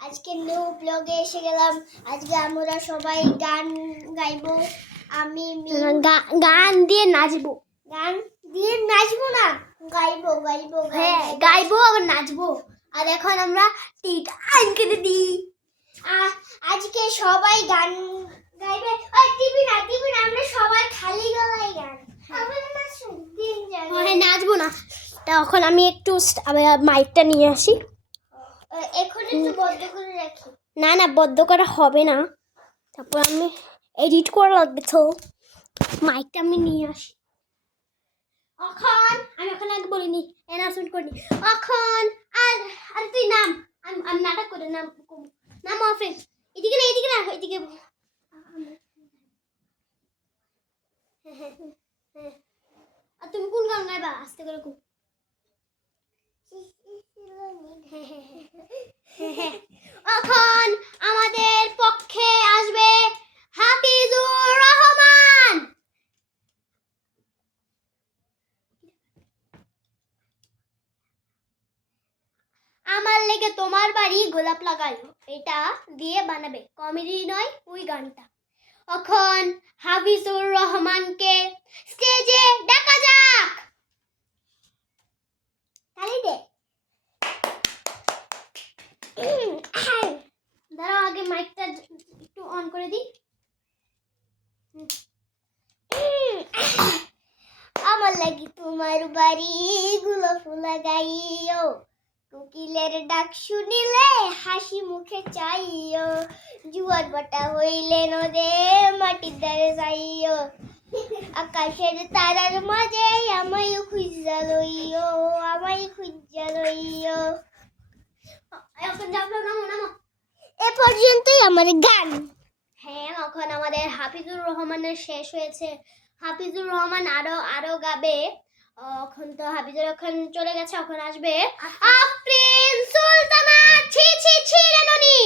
আজকে নিউ ব্লগে এসে গেলাম। আজকে আমরা সবাই গান গাইবো। আমি গান দিয়ে নাচবো। গান দিয়ে নাচবো না, গাইবো গাইবো হ্যাঁ গাইবো আবার নাচবো। আর এখন আমরা টিটা আইনকে দিই। আজকে সবাই গান গাইবে। ওই টিভি না আমরা সবাই খালি গলায় গান। আমরা নাচবো দিন যাবে। হ্যাঁ নাচবো না। তখন আমি একটু মাইকটা নিয়ে আসি। এখন একটু বন্ধ করে রাখি। না না বদ্ধ করা হবে না, তারপর আমি এডিট করা লাগবে, তো মাইকটা আমি নিয়ে আসি। আমি এখন আগে বলিনি, অ্যানাউন্সমেন্ট করিনি। আর তুই নাম, আমি নাটক করে নাম অফেন। এদিকে না এদিকে হ্যাঁ। আর তুমি কোন গান গাইবা? আস্তে করে কোন? এখন আমাদের পক্ষে আসবে হাফিজুর রহমান। আমার লেগে তোমার বাড়ি গোলাপ লাগালো, এটা দিয়ে বানাবে, কমেডি নয় ওই গানটা। এখন হাফিজুর রহমানকে স্টেজে ডাকা যাক। তালি দে। দাঁড়াও আগে মাইকটা একটু অন করে দিই। আমার লাগি তোমার বাড়ি গোলাপ লাগাইও, কোকিলের ডাক শুনিলে হাসি মুখে চাইও, জুয়ার বাটা হইলে নদে মাটির দ্বারে যাইও, আকাশের তারার মাঝে আমায় খুঁজা লইও, এখন যাও নামো। এ পর্যন্তই আমার গান। হ্যাঁ এখন আমাদের হাফিজুর রহমানের শেষ হয়েছে। হাফিজুর রহমান আরো গাবে। এখন তো হাফিজুর এখন চলে গেছে, এখন আসবে আফরিন সুলতানা। ছি রাননি।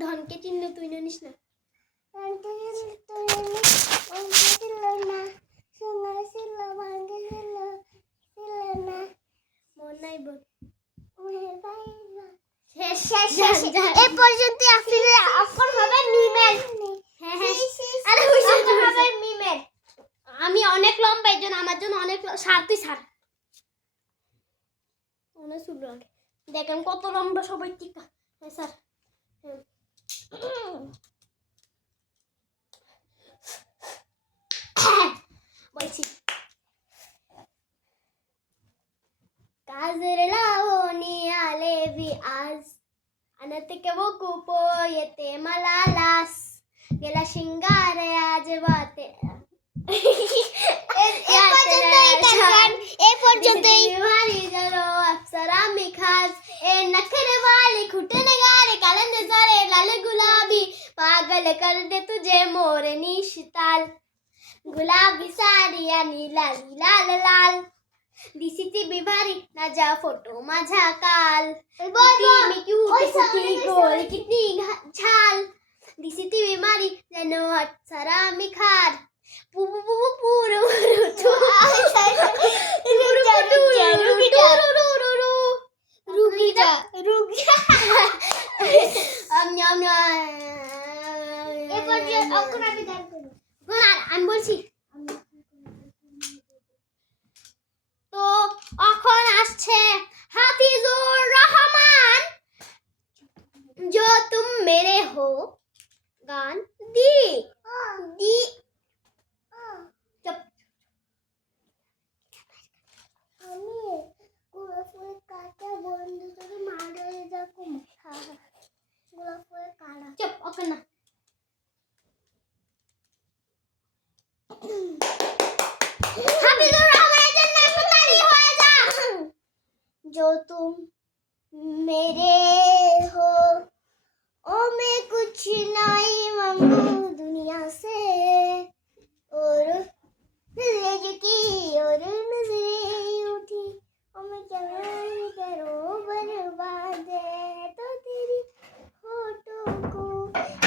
ধনকে চিহ্ন তুই জানিস না। মন নাই বল। এ পর্যন্ত আমি অনেক লম্বা, এই জন্য আমার জন্য অনেক সার, তুই সার অনেক সুন্দর লাগে। দেখেন কত লম্বা সবাই টিকা। হ্যাঁ স্যার বলছি। কাজের লাওনি আলেভি আজ আনাতে কে वो कुपो येते malalas गेला शिंगारे आज बाते এ পর্যন্তই हमारी जरो अप्सरा में खास ए नखरे वाली घुटने गारे कालंदे सारे लाल गुलाबी पागल कर दे तुझे मोर निशिताल गुलाबी साडिया नीला लाल लाल दिसती बिभारी ना जा फोटो माझा काल मी किती गोल किती छाल दिसती बिमारी जनो अप्सरा मी खार আমি বলছি। তো এখন আসছে হাফিজুর রহমান, जो तुम मेरे हो গান দি চুপ। আমি গোলাপের কাটা বন্ধ করে মারা যাকো। গোলাপের কাটা চুপ ওকে না। হাফিজুর রহমানের জন্য একটু তালি হয়ে যা। जो तुम मेरे हो ओ मैं कुछ नहीं मांगू दुनिया से, और नजरे की और नजरे उठी ओ मैं क्या करूं बर्बाद तो तेरी होठों को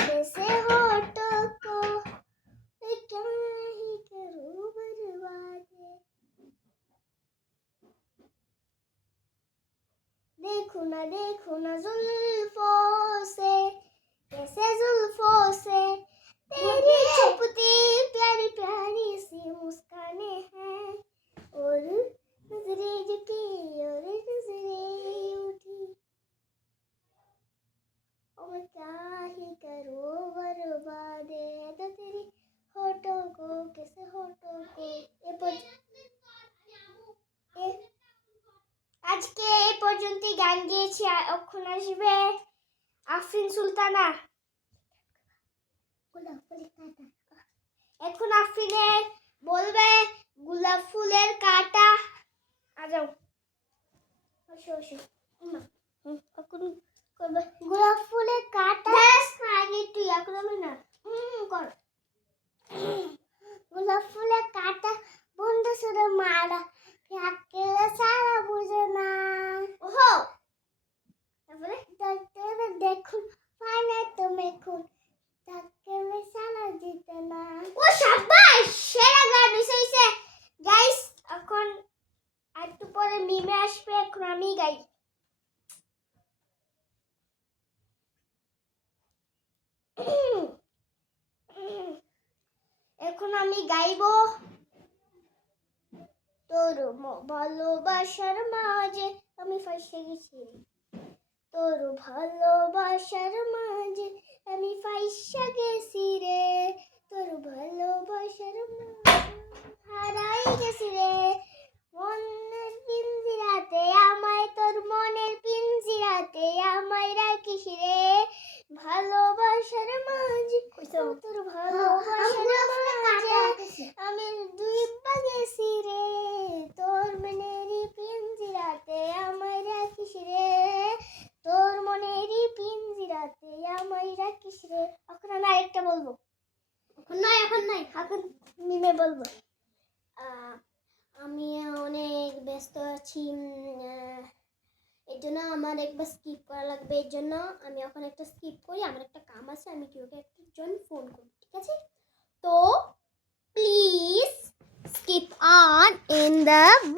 जैसे होठों को গান গেয়েছি এখন আসবে আফরিন সুলতানা। এখন আফরিনে বলবে গোলাপ ফুলের কাঁটা। আজাও আসো আসো এখন করবে গোলাপ ফুলের কাঁটা। ব্যাস আগে তুই এখন না কর। গোলাপ ফুলের কাঁটা বন্ধু শুধু মারা কেলে সারা বুঝে না। ওহো তারপরে ডাক্তার দেখুন পানে তুমি খুন তাকে সারা দিতে না। ও শাবাশ সেরা গান হইছে। গাইস এখন একটু পরে মিমে আসবে, এখন আমি গাই। এখন আমি গাইবো তোর ভালোবাসার মাঝে। আমি ফাইসে গেছি। তোর ভালোবাসার মাঝে আমি ফাইসা গেছি রে। তোর ভালোবাসার মাঝে হারাই গেছি রে। মনের পিঞ্জিরাতে আমায় তোর মনের পিঞ্জিরাতে আমায় রাখিস রে। ভালোবাসার মাঝে তোর ভালোবাসার মাঝে আমি ডুইবা গেছি রে। তোর মনেরই পিঞ্জিরাতে আমায় রাখিস রে। তোর মনেরই পিঞ্জিরাতে আমায় রাখিস রে। এখন আমি আরেকটা বলবো। এখন নাই এখন মিমে বলবো। আমি অনেক ব্যস্ত আছি, এর জন্য আমার একবার স্কিপ করা লাগবে। এর জন্য আমি এখন একটা স্কিপ করি, আমার একটা কাম আছে, আমি কেউকে একজন ফোন করি, ঠিক আছে? তো please skip on in the